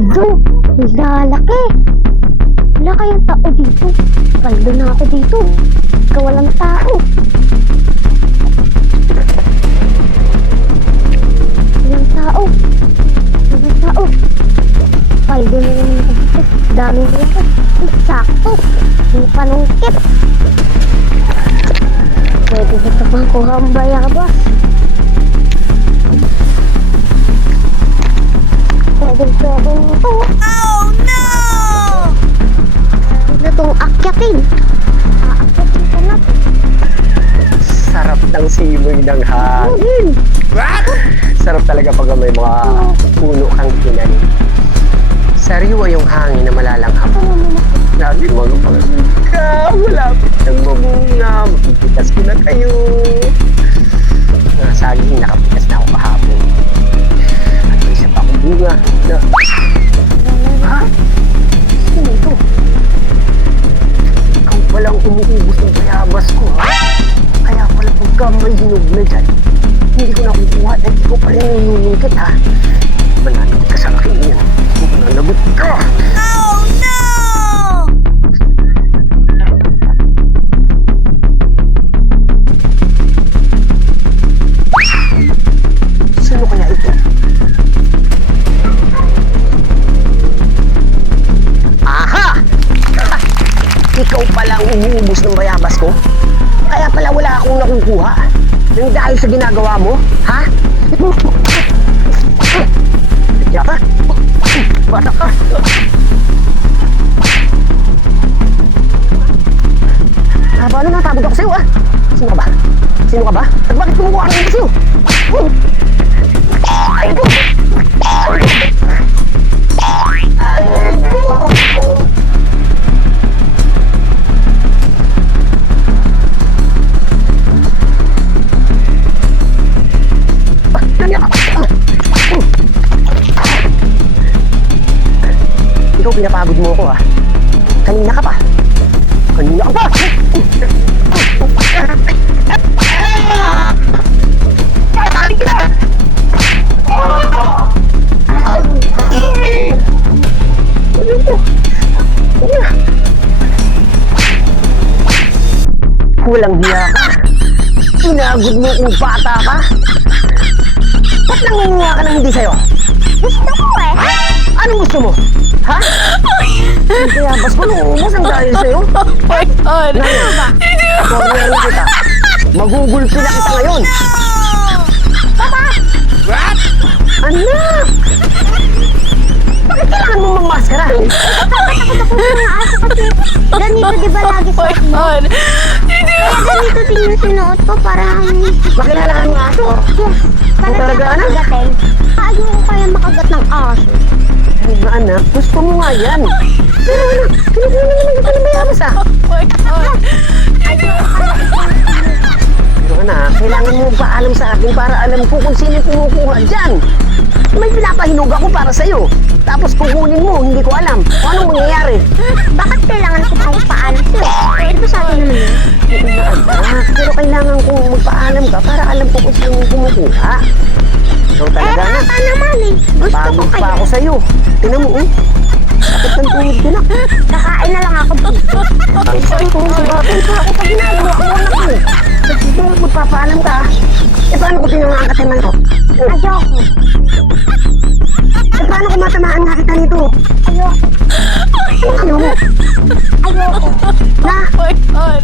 Paldo! Lalaki! Wala kayang tao dito. Paldo na ako dito. Kawalang tao. Walang tao. Walang tao. Paldo na naman ako dito. Daming dito. Sakto. May panungkit. Pwede dito pang kuha ang bayabas. Pwede ito. Oh no! Huwag na itong akyatin. Aakyatin ka natin. Sarap ng simoy ng hangin. Sarap talaga pag may mga puno kang tinanim. Sariwa yung hangin na malalanghap. Lagi mga pagka, malapit ng mamunga. Mapipitas ko na kayo. Saging nakapitas na ako kahapon. At may isa pa akong bunga na... Ha? Sino ito? Ikaw palang umuubos ng bayabas ko, ha? Kaya pala pagka may hinog na dyan, hindi ko nakukuha at hindi ko pa rin nanunungkit, ha? Mananagot ka sa akin yan. Mananagot ka! Oh no! Sino kaya ito? Aha! Ikaw pala ang umuubos ng bayabas ko? Kaya pala wala akong nakukuha. Yung dahil sa ginagawa mo, ha? Kaya ka? Bata ka? Paano natawag ako sa'yo, ah? Sino ka ba? Sino ka ba? At bakit kumukuha ka ng sa'yo? Ikaw pinapagod mo ako, ah. Kanina ka pa. Kanina ka pa! Walang hiya ka. Pinagod mo kung bata ka. Ba't nangunguha ka ng hindi sa'yo? Gusto ko eh. Anong gusto mo? Ha? Kaya bas ko luumos ang dahil sa'yo. Oh my God! Ano ba? Sorry kita. Magugulpi na kita ngayon. Papa! Anak! Bakit kailangan mo mamaskara? Takot ako sa mga aso kasi ganito di ba lagi sa mo? God! Kaya ganito din yung sinuot ko para Makilala ka ng aso. para talaga, sa anak? makagatin. Paano ko kaya makagat ng aso? Ay ba anak, gusto mo nga yan. Pero anak, kinukuha na naman kita ng bayabas ah. Oh my God! Pero anak, kailangan mo paalam sa akin para alam ko kung sino kumukuha dyan. May pinapahinog ako para sa'yo. Tapos kukunin mo, hindi ko alam. Kung anong mangyayari? Bakit kailangan ko pang paalam sa'yo? Pwede ba sa akin naman yun? Oo nga anak, pero kailangan kong magpaalam ka para alam ko kung sino kumukuha. So talaga anak, Baka naman eh. Gusto ko pagod pa kaya. ako sa'yo. Tingnan mo, sakit ng tuhod ko na. Kakain na lang ako dito. Ang sakit ko, sabapin pa ako pag ginagawa ko anak ko. Sige, magpapaalam ka. Eh paano ko pinangangkat naman ko? Ayoko. Eh paano kung matamaan nga kita nito? Ayoko. Ano mo? Ayoko. Na? Oh my God!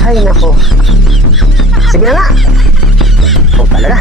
Ay nako. Sige na nga. Ikaw talaga.